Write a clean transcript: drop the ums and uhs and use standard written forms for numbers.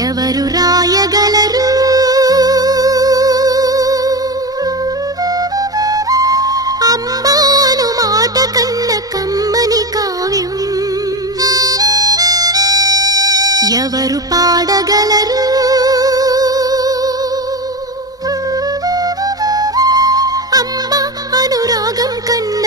ఎవరు రాయగలరు అమ్మాను మాట కన్న కమ్మని కావ్యం ఎవరు పాడగలరు అమ్మ అనురాగం కన్న